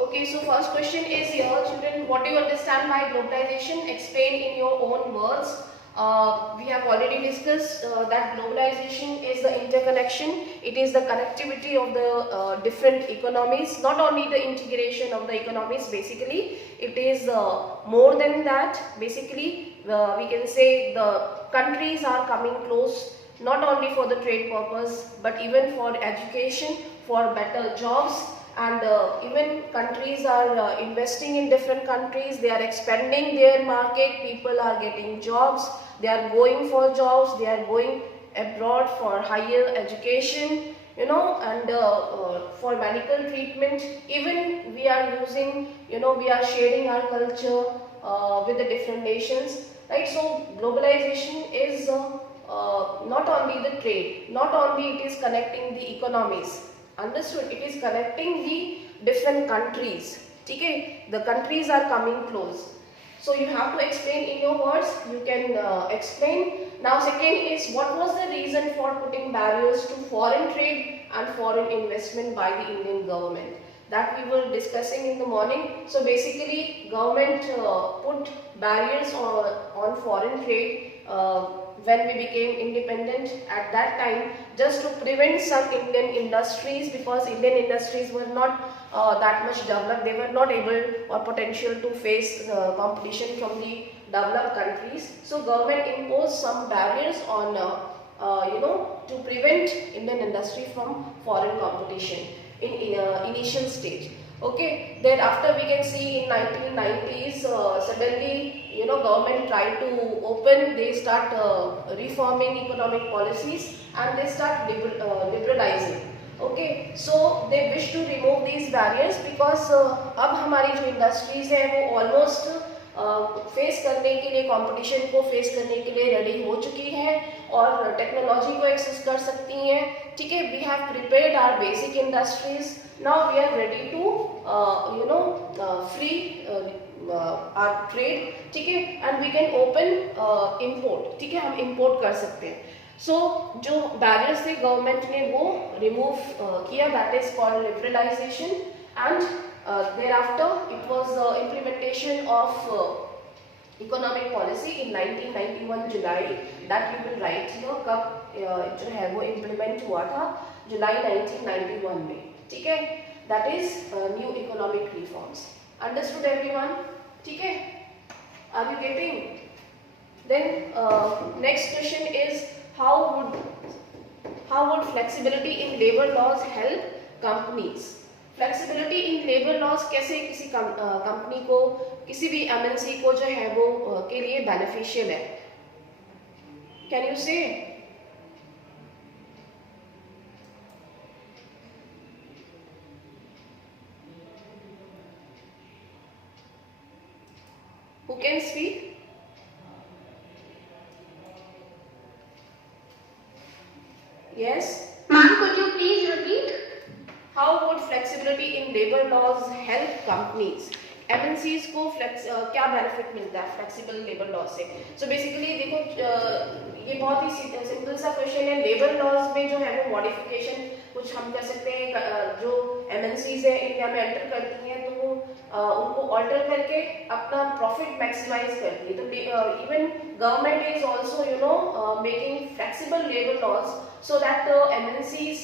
Okay, so first question is here, children, what do you understand by globalization? Explain in your own words. We have already discussed that globalization is the interconnection. It is the connectivity of the different economies, not only the integration of the economies basically. It is more than that. Basically, we can say the countries are coming close, not only for the trade purpose, but even for education, for better jobs, and even countries are investing in different countries. They are expanding their market, people are getting jobs, they are going for jobs, they are going abroad for higher education, and for medical treatment. Even we are using, we are sharing our culture with the different nations, right? So globalization is not only the trade, not only it is connecting the economies. Understood? It is connecting the different countries. Okay? The countries are coming close. So you have to explain in your words. You can explain. Now second is, what was the reason for putting barriers to foreign trade and foreign investment by the Indian government? That we were discussing in the morning. So basically government put barriers on foreign trade when we became independent at that time, just to prevent some Indian industries, because Indian industries were not that much developed. They were not able or potential to face competition from the developed countries. So government imposed some barriers on to prevent Indian industry from foreign competition in initial stage. Okay, then after we can see in 1990s, suddenly government tried to open, they start reforming economic policies and they start liberalizing. Okay, so they wish to remove these barriers because अब हमारी जो industries है वो almost face करने के लिए, competition को face करने के लिए रेडी हो चुकी है और टेक्नोलॉजी को एक्सेस कर सकती हैं. ठीक है, we have prepared our basic industries. Now we are ready to free our trade. ठीक है, and we can open import. ठीक है, हम इंपोर्ट कर सकते हैं. सो जो बैरियर्स थे गवर्नमेंट ने वो रिमूव किया, that is called liberalisation. And thereafter it was the implementation of economic policy in 1991 July. that you will write here कब जो है वो implement हुआ था, जुलाई 1991 में. ठीक है, that is new economic reforms. Understood everyone? ठीक है, are you getting? Then next question is, how would flexibility in labor laws help companies? Flexibility in labour laws कैसे किसी कंपनी को, किसी भी एमएनसी को जो है वो के लिए बेनिफिशियल है? कैन यू से? Who can speak? Yes Ma'am, could you please repeat? How would flexibility in labor laws help companies? MNCs को क्या बेनिफिट मिलता है फ्लेक्सिबल लेबर लॉ से? सो बेसिकली देखो, ये बहुत ही सिंपल सा क्वेश्चन है. लेबर लॉज में जो है वो मॉडिफिकेशन कुछ हम कर सकते हैं. जो MNCs है इंडिया में एंटर करती हैं तो वो उनको ऑल्टर करके अपना प्रॉफिट मैक्सिमाइज करती है. तो even government is also making flexible labour laws so that MNCs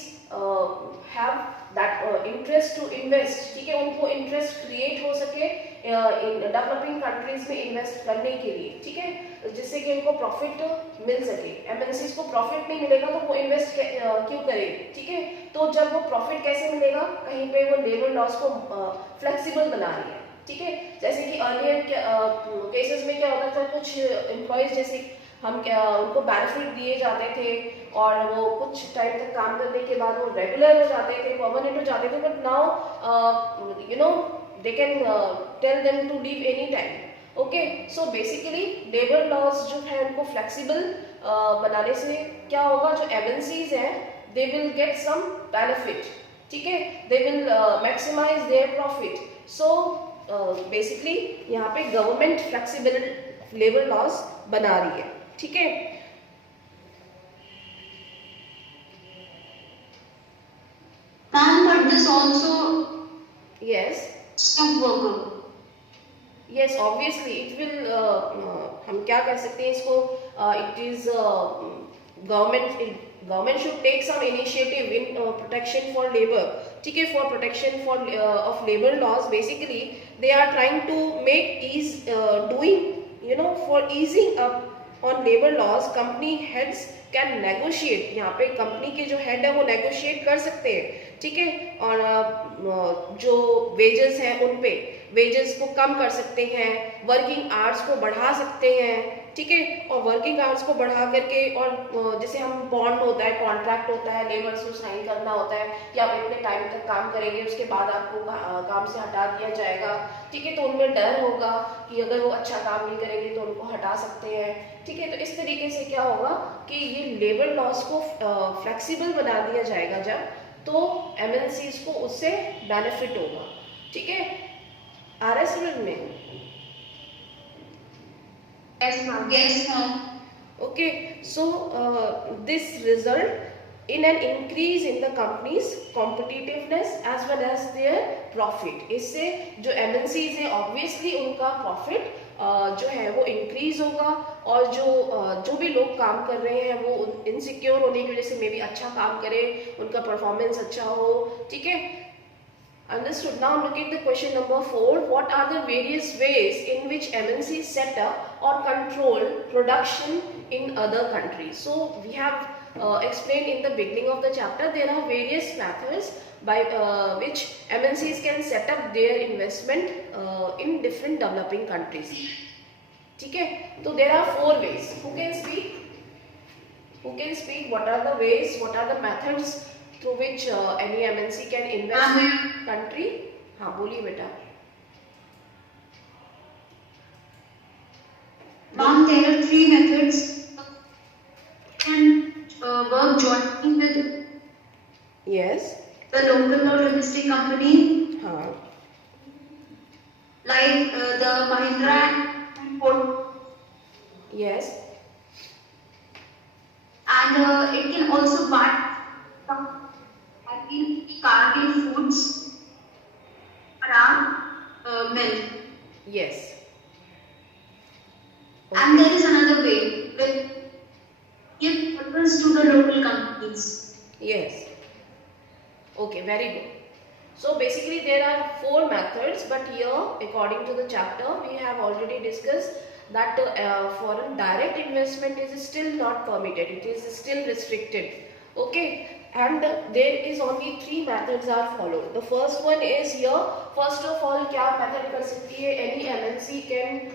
have that interest to invest. ठीक है, उनको इंटरेस्ट क्रिएट हो सके डेवलपिंग कंट्रीज में इन्वेस्ट करने के लिए. ठीक है, जिससे कि उनको प्रॉफिट मिल सके. एमएनसीज को प्रॉफिट नहीं मिलेगा तो वो इन्वेस्ट क्यों करेगी? ठीक है, तो जब वो प्रॉफिट कैसे मिलेगा, कहीं पे वो लेबर लॉस को फ्लेक्सिबल बना रही है. ठीक है, जैसे कि अर्लियर केसेस में क्या होता था, कुछ एम्प्लॉयज जैसे हम उनको बेनिफिट दिए जाते थे और वो कुछ टाइम तक काम करने के बाद वो रेगुलर हो जाते थे, परमानेंट हो जाते थे. But now they can tell them to leave any time. Okay, so basically labour laws जो है उनको फ्लेक्सिबल बनाने से क्या होगा, जो एमएनसीज हैं they will get some benefit. ठीक है, they will maximise their profit. So basically यहाँ पे गवर्नमेंट फ्लेक्सिबल लेबर लॉज बना रही है. ठीक है, Ma'am, but this also. yes, Skilled worker. Yes, obviously it will हम क्या कह सकते हैं इसको, it is government should take some initiative in protection for labor. ठीक है, for protection for of labor laws, basically they are trying to make ease doing, for easing up on labor laws, company heads can negotiate. यहाँ पे company के जो head है वो negotiate कर सकते हैं, ठीक है, और जो वेजेस हैं उन पे वेजेस को कम कर सकते हैं, वर्किंग आवर्स को बढ़ा सकते हैं, ठीक है, और वर्किंग आवर्स को बढ़ा करके, और जैसे हम बॉन्ड होता है, कॉन्ट्रैक्ट होता है, लेबर्स को साइन करना होता है कि आप इतने टाइम तक काम करेंगे, उसके बाद आपको काम से हटा दिया जाएगा, ठीक है, तो उनमें डर होगा कि अगर वो अच्छा काम नहीं करेंगे तो उनको हटा सकते हैं, ठीक है, तो इस तरीके से क्या होगा कि ये लेबर लॉस को फ्लेक्सिबल बना दिया जाएगा जब, तो एमएनसीज को उससे बेनिफिट होगा, ठीक है। आरएस में Yes, ma'am. Yes, ma'am. okay, so this result in an increase in the company's competitiveness as well as their profit. इससे जो MNCs है obviously उनका profit जो है वो increase होगा, और जो भी लोग काम कर रहे हैं वो इनसिक्योर होने की वजह से मे बी अच्छा काम करें, उनका परफॉर्मेंस अच्छा हो, ठीक है। Understood. Now look at the question number 4. What are the various ways in which MNCs set up or control production in other countries? So we have explained in the beginning of the chapter, there are various methods by which MNCs can set up their investment in different developing countries. ठीक है, तो there are 4 ways. Who can speak? Who can speak? What are the ways? What are the methods through which any MNC can invest in country? हाँ बोलिए बेटा। Ma'am, there are 3 methods. And work jointly with Yes. the local or domestic company, हाँ। like the Mahindra and Ford. Yes. And it can also buy some Cargill Foods around milk. Yes. And there is another way with give preference to the local companies. Yes. Okay, very good. So basically there are 4 methods, but here according to the chapter we have already discussed that foreign direct investment is still not permitted, it is still restricted, okay, and there is only 3 methods are followed. The first one is here, first of all क्या method कर सकती है, any MNC can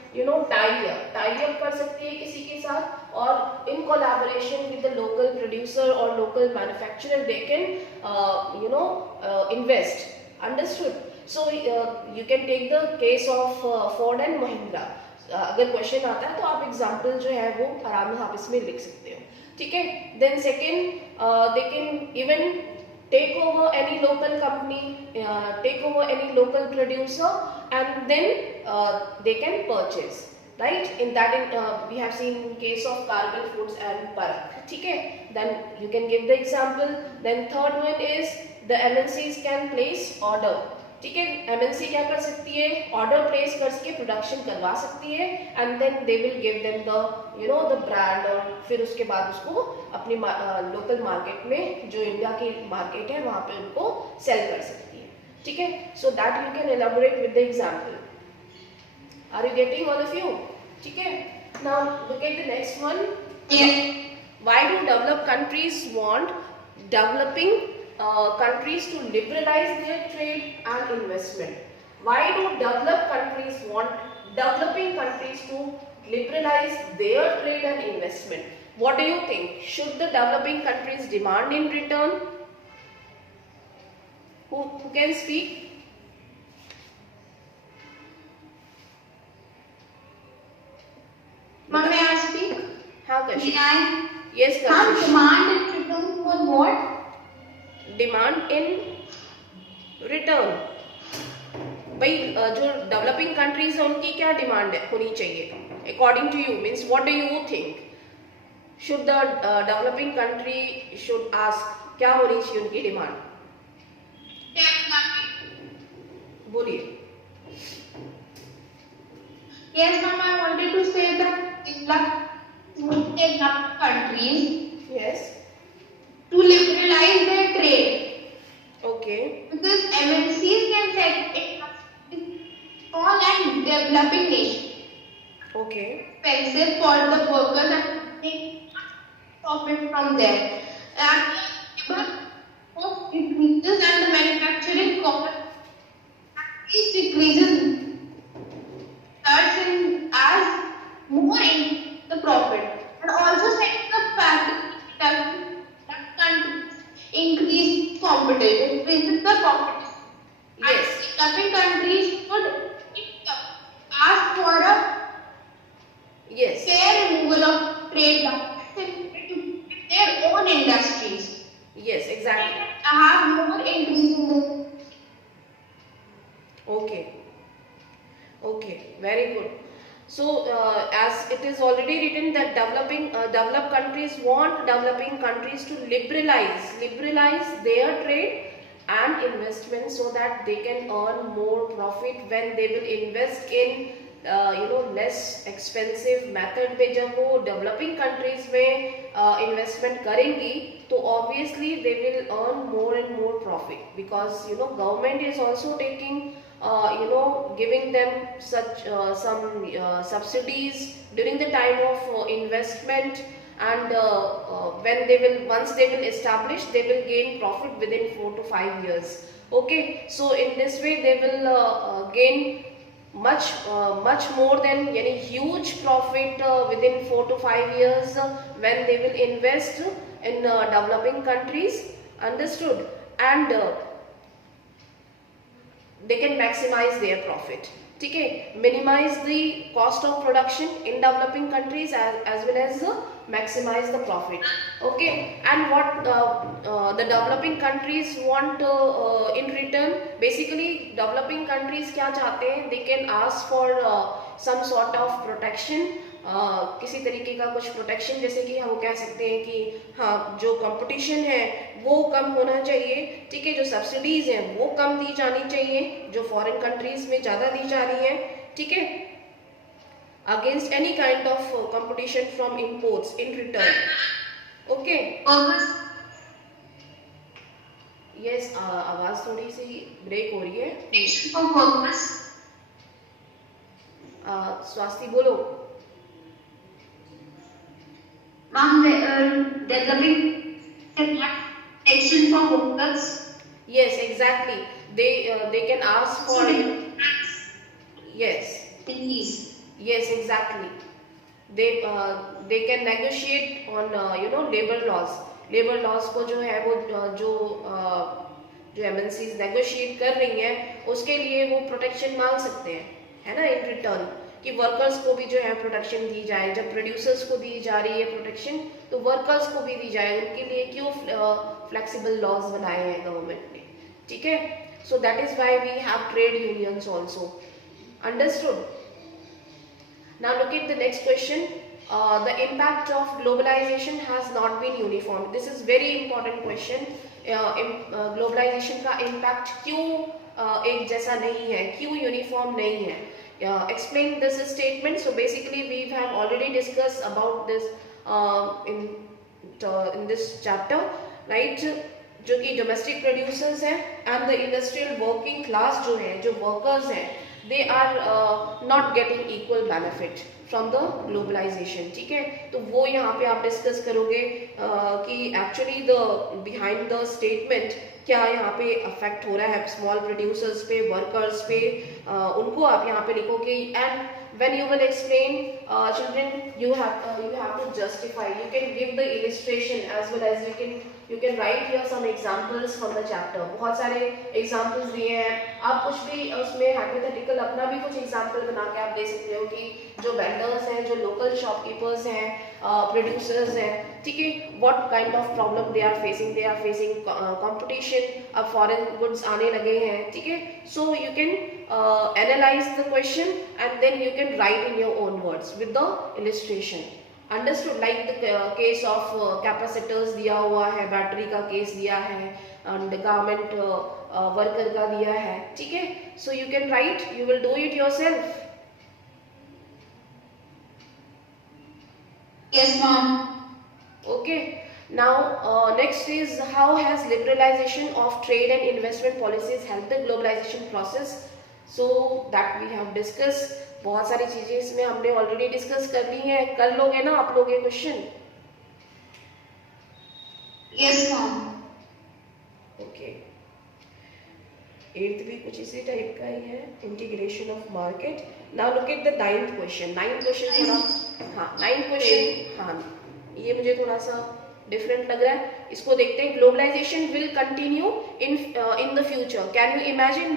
tie up कर सकती है किसी के साथ, और in collaboration with the local producer or local manufacturer they can invest. Understood? So you can take the case of Ford and Mahindra. अगर क्वेश्चन आता है तो आप एग्जाम्पल जो है वो आराम से आप इसमें लिख सकते हो, ठीक है। Then second, they can even take over any local company, take over any local producer and then they can purchase, right? In that we have seen in case of Cargill Foods and Parak, ठीक है। Then you can give the example. Then third one is the MNCs can place order, ठीक है, MNC क्या कर सकती है, order place करके production करवा सकती है, and then they will give them the brand, और फिर उसके बाद उसको अपनी लोकल मार्केट में जो इंडिया की मार्केट है वहां पे उनको सेल कर सकती है, ठीक है। So that you can elaborate with the example. Are you getting all of you? ठीक है। Now look at the next one. Why do developed countries want developing countries to liberalize their trade and investment? Why do developed countries want developing countries to liberalize their trade and investment? What do you think? Should the developing countries demand in return? Who can speak? Ma'am, may I speak? हाँ कशिश। May I? Yes Ma'am, Kashish. demand in return for what? Demand in return, भाई जो developing countries है उनकी क्या demand होनी चाहिए according to you, means what do you think should the developing country should ask, क्या होनी चाहिए उनकी डिमांड? बोलिए। Yes, ma'am, I wanted to say that developed countries Yes. to liberalize their trade Okay. because MNCs can set it up with small and developing nations. Okay. Expensive for the workers and make profit from there. And labor cost decreases and the manufacturing cost decreases starts in as more in the profit. And also sets the fact that countries increase competition, increases the competition. Yes. And developing countries should ask for a Yes. fair removal of trade barriers in their own industries. Yes, exactly. Have more increase in the Okay. Okay, very good. So, as it is already written that developed countries want developing countries to liberalize their trade and investment so that they can earn more profit when they will invest in less expensive method पे जब वो developing countries में investment करेंगी तो obviously they will earn more and more profit because government is also taking giving them such some subsidies during the time of investment and when they will once they will establish they will gain profit within 4 to 5 years. Okay, so in this way they will gain much more than any huge profit within 4 to 5 years when they will invest in developing countries. Understood? And they can maximize their profit. ठीक है, minimize the cost of production in developing countries as well as maximize the profit. Okay, and what the developing countries want in return, basically developing countries क्या चाहते हैं, they can ask for some sort of protection, किसी तरीके का कुछ protection, जैसे कि हम कह सकते हैं कि हाँ जो कंपटीशन है वो कम होना चाहिए, ठीक है, जो सब्सिडीज हैं वो कम दी जानी चाहिए जो फॉरेन कंट्रीज में ज़्यादा दी जा रही हैं, ठीक है, against any kind of competition from imports in return. Okay, yes, आवाज़ थोड़ी सी ब्रेक हो रही है. स्वास्थ्य बोलो. Ma'am, developing protection for workers. Yes, exactly. They can ask for. Yes. Please. Yes, exactly. They can negotiate on labor laws. Labor laws को जो है वो जो MNCs negotiate कर रही हैं उसके लिए वो प्रोटेक्शन मांग सकते हैं, है ना, इन रिटर्न कि वर्कर्स को भी जो है प्रोटेक्शन दी जाए. जब प्रोड्यूसर्स को दी जा रही है प्रोटेक्शन तो वर्कर्स को भी दी जाए. उनके लिए क्यों फ्लेक्सिबल लॉज बनाए हैं गवर्नमेंट ने, ठीक है. So that is why we have trade unions also. Understood? Now look at the next question. The impact of globalization has not been uniform. This is very important question. Globalization का impact क्यों एक जैसा नहीं है, क्यों uniform नहीं है? Explain this statement. So basically we have already discussed about this in this chapter, right? जो कि domestic producers हैं and the industrial working class जो है, जो workers हैं, they are not getting equal benefit from the globalization. ठीक है, तो वो यहाँ पे आप डिस्कस करोगे कि actually the behind the statement क्या यहाँ पे अफेक्ट हो रहा है स्मॉल प्रोड्यूसर्स पे, वर्कर्स पे, उनको आप यहाँ पे लिखोगे. And when you will explain, children, you have to justify. You can give the illustration as well as you can write here some examples from the chapter. बहुत सारे examples दिए हैं, आप कुछ भी उसमें hypothetical अपना भी कुछ example बना के आप दे सकते हो कि जो vendors हैं, जो local shopkeepers हैं, producers हैं, ठीक है, what kind of problem they are facing. They are facing competition, अब foreign goods आने लगे हैं, ठीक है. So you can analyze the question and then you can write in your own words with the illustration. Understood? Like the case of capacitors दिया हुआ है, battery का केस दिया है, and garment worker का दिया है, ठीक है. So you can write, you will do it yourself. Yes, ma'am. Okay. Now, next is how has liberalization of trade and investment policies helped the globalization process? So that we have discussed. बहुत सारी चीजें इसमें हमने already discuss कर ली हैं. कर लोगे ना आप लोग ये question? Yes, ma'am. Okay. Eighth भी कुछ इसी टाइप का ही है, integration of market. Now look at the ninth question. Ninth question थोड़ा, हाँ नाइन्थ क्वेश्चन, हाँ ये मुझे थोड़ा सा डिफरेंट लग रहा है. इसको देखते हैं. Globalisation will continue in the future. Can you imagine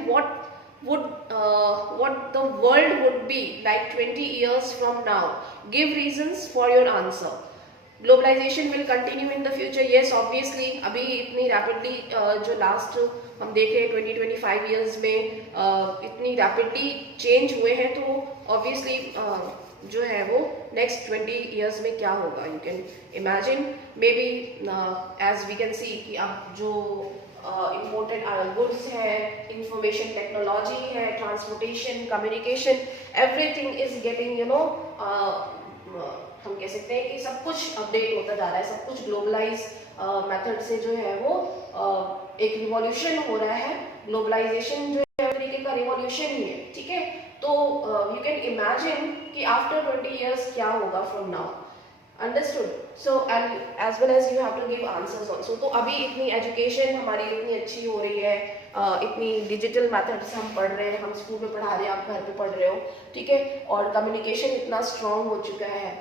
what the world would be like 20 years from now? Give reasons for your answer. Globalization will continue in the future. Yes, obviously. अभी इतनी rapidly जो last हम देखे 20-25 years में इतनी rapidly change हुए हैं, तो obviously जो है वो next 20 years में क्या होगा. You can imagine. Maybe as we can see कि अब जो important goods है, information technology है, transportation, communication, everything is getting हम कह सकते हैं कि सब कुछ अपडेट होता जा रहा है. सब कुछ ग्लोबलाइज मेथड से जो है वो एक रिवॉल्यूशन हो रहा है. ग्लोबलाइजेशन जो है तरीके का रिवॉल्यूशन ही है. ठीक है. तो यू कैन इमेजिन कि आफ्टर 20 years क्या होगा from now. Understood. So and as well as you have to give answers also. तो अभी इतनी एजुकेशन हमारी इतनी अच्छी हो रही है, इतनी डिजिटल मेथड्स हम पढ़ रहे हैं, हम स्कूल में पढ़ा रहे हैं, आप घर पे पढ़ रहे हो. ठीक है. और कम्युनिकेशन इतना स्ट्रांग हो चुका है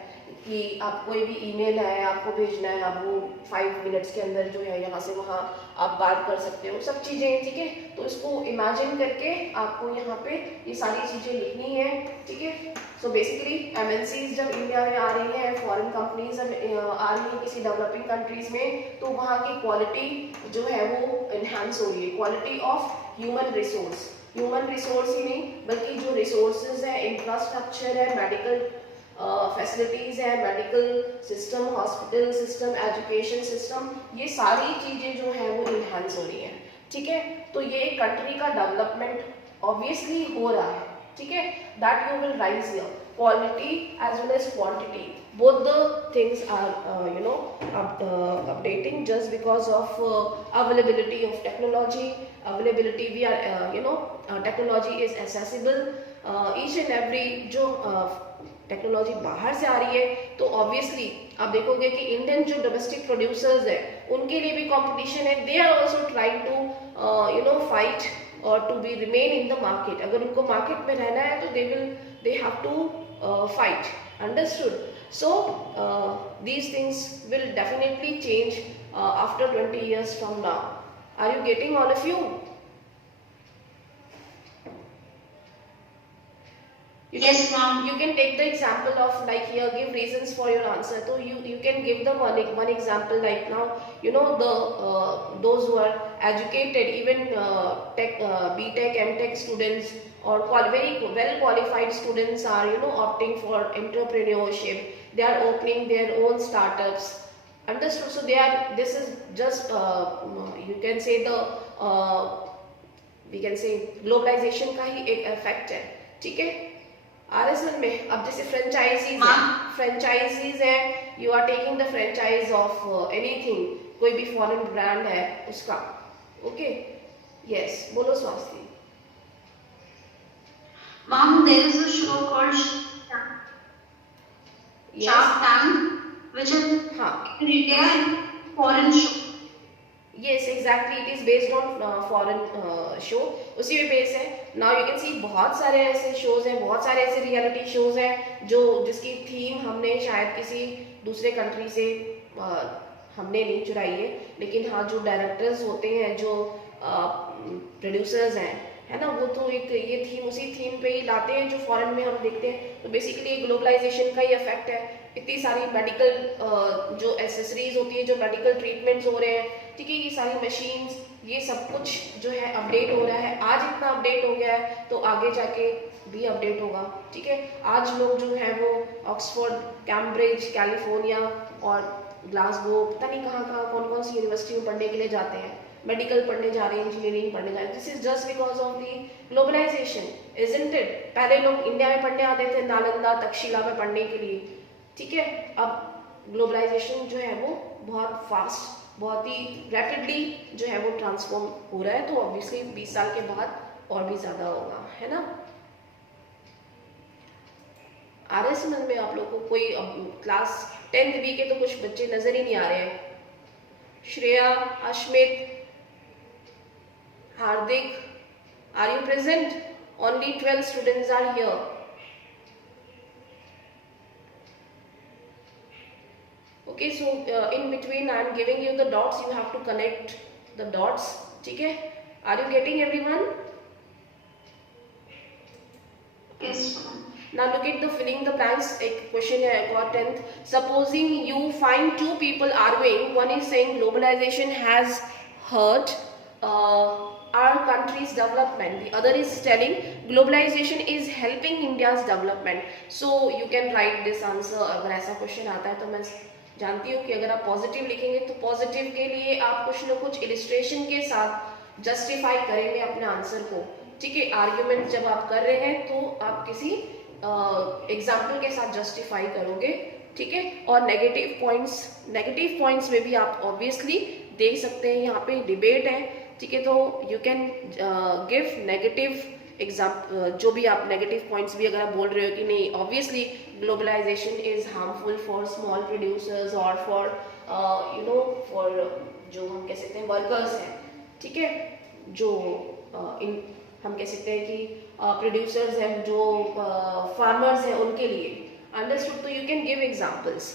कि आप कोई भी ईमेल है आपको भेजना है, आप वो 5 मिनट्स के अंदर जो है यहाँ से वहाँ आप बात कर सकते हो. सब चीज़ें. ठीक है. तो इसको इमेजिन करके आपको यहाँ पे ये सारी चीज़ें लिखनी है. ठीक है. सो बेसिकली एमएनसीज जब इंडिया में आ रही हैं, फॉरेन कंपनीज जब आ रही हैं किसी डेवलपिंग कंट्रीज में, तो वहाँ की क्वालिटी जो है वो इन्हांस हो रही है. Quality of human resource. Human resource ही नहीं बल्कि जो रिसोर्सेज है, इंफ्रास्ट्रक्चर है, मेडिकल फैसिलिटीज है, medical system, hospital system, education system, ये सारी चीजें जो है वो इन्हांस हो रही हैं. ठीक है. तो ये कंट्री का डेवलपमेंट ऑब्वियसली हो रहा है. ठीक है. That you will rise here. Quality as well as quantity, both the things are updating just because of availability of technology. Availability, we are technology is accessible. Each and every जो technology बाहर से आ रही है, तो obviously आप देखोगे कि Indian जो डोमेस्टिक प्रोड्यूसर्स है उनके लिए भी कंपटीशन है. They are also trying to fight और to be remain in the market. अगर उनको मार्केट में रहना है तो they have to fight. Understood. So these things will definitely change after 20 years from now. Are you getting, all of you? Yes, ma'am. You can take the example of like here, give reasons for your answer. So you can give them one example. Like now, those who are educated, even BTech, MTech students or very well qualified students are opting for entrepreneurship. They are opening their own startups. Understood? So this is just you can say we can say globalization का ही एक effect है. ठीक है. RSL में अब जैसे franchisees है, you are taking the franchise of anything, कोई भी फॉरेन ब्रांड है उसका. ओके. यस, बोलो स्वास्थ्य. Ma'am, there is a show called Shark Tank, which is India and foreign show. Yes, exactly. It is based on foreign show. उसी पे base है. Now you can see बहुत सारे ऐसे shows हैं, बहुत सारे ऐसे reality shows हैं जिसकी थीम हमने शायद किसी दूसरे कंट्री से हमने नहीं चुराई है, लेकिन हाँ जो डायरेक्टर्स होते हैं, जो प्रोड्यूसर्स हैं, है ना, वो तो एक ये थीम उसी थीम पे ही लाते हैं जो फॉरेन में हम देखते हैं. तो बेसिकली ग्लोबलाइजेशन का ही इफेक्ट है. इतनी सारी मेडिकल जो एसेसरीज होती है, जो मेडिकल ट्रीटमेंट्स हो रहे हैं, ठीक है, ये सारी मशीन्स, ये सब कुछ जो है अपडेट हो रहा है. आज इतना अपडेट हो गया है तो आगे जाके भी अपडेट होगा. ठीक है. आज लोग जो है वो ऑक्सफोर्ड, कैम्ब्रिज, कैलिफोर्निया और ग्लासगो, पता नहीं कहाँ कहाँ कौन कौन सी यूनिवर्सिटी में पढ़ने के लिए जाते हैं. मेडिकल पढ़ने जा रहे हैं, इंजीनियरिंग पढ़ने जा रहे हैं. This is just because of the globalisation, isn't it. पहले लोग इंडिया में पढ़ने आते थे, नालंदा, तक्षशिला में पढ़ने के लिए. ठीक है. अब ग्लोबलाइजेशन जो है वो बहुत फास्ट, बहुत ही रैपिडली जो है वो ट्रांसफॉर्म हो रहा है, तो ऑब्वियसली 20 साल के बाद और भी ज़्यादा होगा, है ना। आ रहा है समझ में आप लोगों को? कोई क्लास 10th बी के तो कुछ बच्चे नजर ही नहीं आ रहे हैं। Shreya, Ashmit, Hardik, are you present? Only 12 students are here. Okay, so in between I am giving you the dots, you have to connect the dots, ठीक है? Are you getting everyone? Yes. Now look at the filling the blanks. एक question है एक और 10th. Supposing you find two people arguing, one is saying globalization has hurt our country's development, the other is telling globalization is helping India's development. So you can write this answer. अगर ऐसा question आता है तो मैं जानती हूँ कि अगर आप पॉजिटिव लिखेंगे तो पॉजिटिव के लिए आप कुछ न कुछ इलिस्ट्रेशन के साथ जस्टिफाई करेंगे अपने आंसर को, ठीक है। आर्ग्यूमेंट जब आप कर रहे हैं तो आप किसी एग्जाम्पल के साथ जस्टिफाई करोगे, ठीक है। और नेगेटिव पॉइंट्स में भी आप ऑब्वियसली देख सकते हैं, यहाँ पे डिबेट है, ठीक है। तो यू कैन गिव नेगेटिव जो भी आप नेगेटिव पॉइंट्स भी अगर आप बोल रहे हो कि नहीं obviously globalisation is harmful for small producers और फॉर फॉर जो हम कह सकते हैं वर्कर्स हैं, ठीक है, जो हम कह सकते हैं कि प्रोड्यूसर्स हैं, जो फार्मर्स हैं, उनके लिए। अंडरस्टूड? तो you can give examples.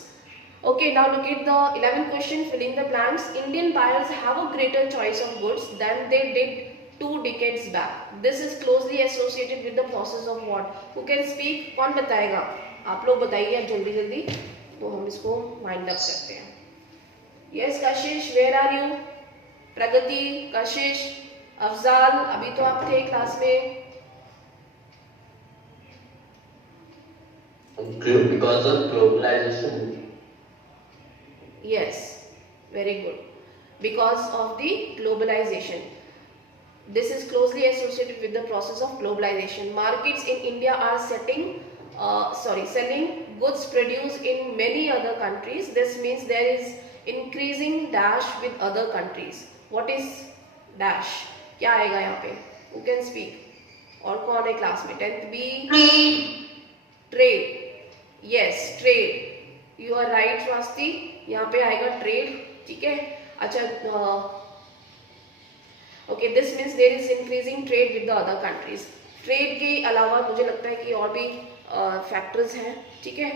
Okay, now look at the 11th question, filling the blanks. Indian buyers have a greater choice of goods than they did 2 decades back. This is closely associated with the process of what? Who can speak? कौन बताएगा? आप लोग बताइए अब जल्दी जल्दी, तो हम इसको वाइंड अप करते हैं। Yes, Kashish, where are you? प्रगति, कशिश, अफजाल, अभी तो आप थे क्लास में। Because of globalization. Yes, very good. Because of the globalization. This is closely associated with the process of globalization. Markets in India are selling goods produced in many other countries. This means there is increasing dash with other countries. What is dash? क्या आएगा यहाँ पे? Who can speak? और कौन है class में? 10th B? Trade. Yes, trade. You are right, स्वास्ति, यहाँ पे आएगा ट्रेड, ठीक है। अच्छा, okay, this means there is increasing trade with the other countries. Trade के अलावा मुझे लगता है कि और भी फैक्टर्स हैं, ठीक है।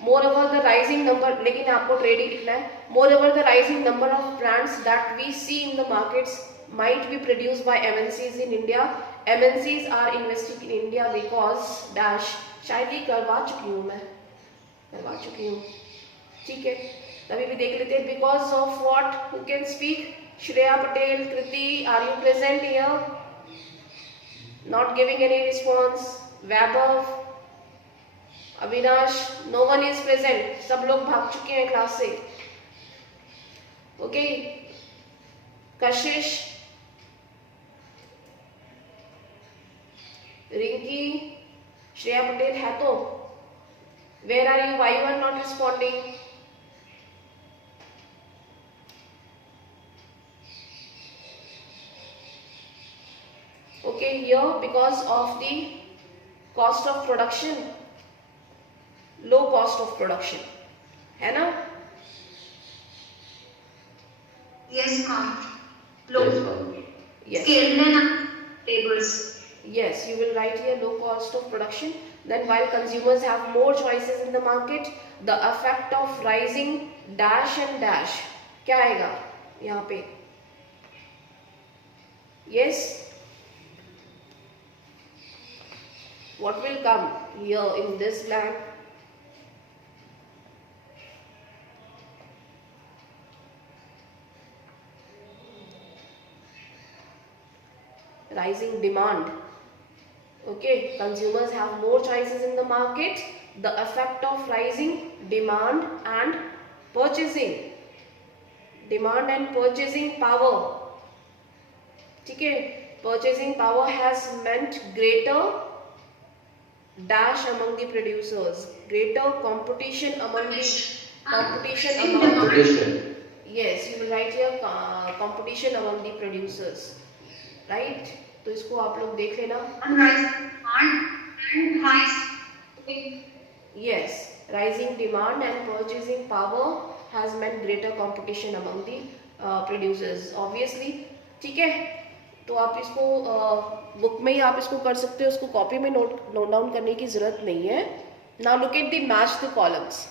Moreover the rising number, लेकिन आपको ट्रेड ही लिखना है। Moreover the rising number of brands that we see in the markets might be produced by MNCs in India. MNCs are investing in India because dash, शायद ये करवा चुकी हूँ मैं, ठीक है, तभी भी देख लेते हैं। Because of what? Who can speak? Shreya Patel, Kriti, are you present here? Not giving any response. Vaibhav, Avinash, no one is present, सब लोग भाग चुके हैं क्लास से। ओके, कशिश, रिंकी, श्रेया पटेल है तो? Where are you? Why you are not responding? Okay, here because of the cost of production, low cost of production, है ना? Yes, ma'am. Yes, ma'am. Yes. Scaled and tables. Yes, you will write here low cost of production. Then while consumers have more choices in the market, the effect of rising dash and dash, क्या आएगा यहाँ पे? Yes, what will come here in this blank? Rising demand. Okay, consumers have more choices in the market, the effect of rising demand and purchasing power, ठीक है। purchasing power has meant greater dash among the producers, greater competition among the competition In among, Competition. yes, you will write here competition among the producers, right? तो इसको आप लोग देख लेना. on rising demand and high. Yes, rising demand and purchasing power has meant greater competition among the producers, obviously. ठीक है, तो आप इसको बुक में ही आप इसको कर सकते हो, उसको कॉपी में नोट डाउन करने की ज़रूरत नहीं है. Now look at the match the columns.